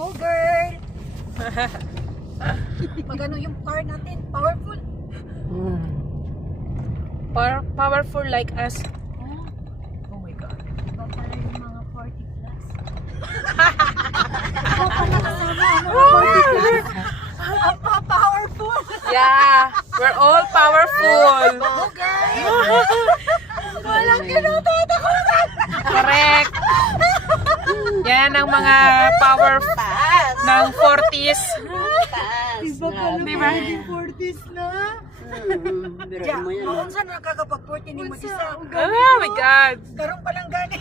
Go girl! Pag ano yung car natin, powerful. Powerful like us. Oh, Oh my God. iba pala yung mga 40 plus. Iba pala kasama ang mga 40 plus. Ang powerful. Yeah, we're all powerful. Go girl! Walang kinatatakutan. Correct. Yan ang mga power ng 40s. Iba pala Diba? mga 40s na. Biruin mo yan. Kung saan nakakapag-40 ni mo isa? Oh my God. Karong palang gani.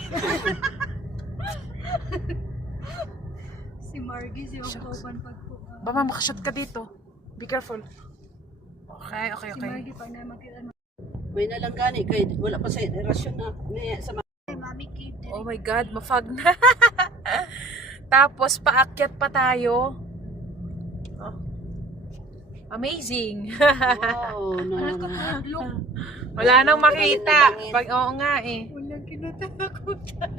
Si Margie, si Octoban pagpuka. Baka makashot ka dito. Be careful. Okay, okay, Si okay. Margie pa na makita. May nalanggani kay wala pa sa rasyon na sa Mami Kate. Oh my God, mafag na. Tapos paakyat pa tayo. Oh. Amazing. wow, no. Look, Wala nang makita. Pag oo nga eh. walang kinatatakutan.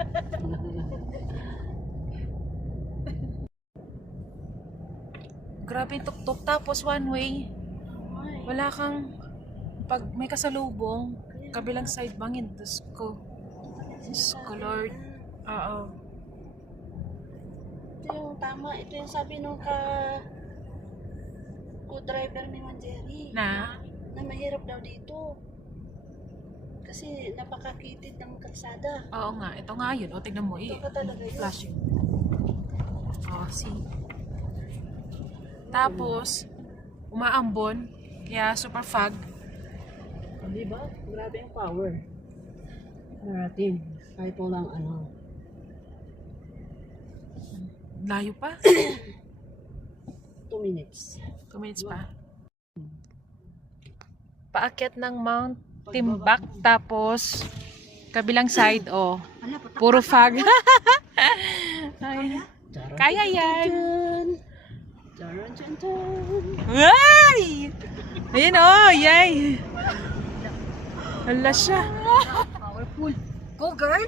Grabe yung tuktok. Tapos one way. Wala kang pag may kasalubong kabilang side bangin. Diyos ko. Diyos ko Lord. Oo. Ito yung tama. Ito yung sabi nung co-driver ni Manjeri. Na? Na mahirap daw dito. Kasi napakakitid ng kalsada. Oo nga. Ito nga yun. O tignan mo. Ito ka talaga yun. Flashing. Oh, see. Tapos umaambon. Kaya super fog. Oh, di ba? Grabe yung power. Narating. Kahit walang ano. Layo pa. 2 minutes. 2 minutes pa. Paakyat ng Mount Timbak. Tapos kabilang side, oh. Puro fog. Ay, Charan, kaya yan. Charan, charan, charan. Ay! Ayun, oh. Yay. Hala siya. Powerful. Go girl!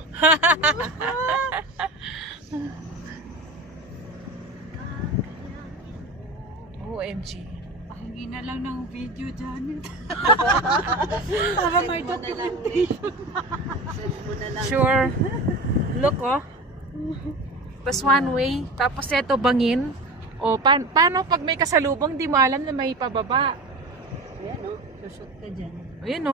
OMG. Pahingi na lang ng video dyan. Para may documentation. Send mo na lang. Sure. Look, oh. Tapos one way. Tapos ito bangin. O, paano pag may kasalubong, di mo alam na may pababa? Ayan o. Susot ka dyan. Ayun,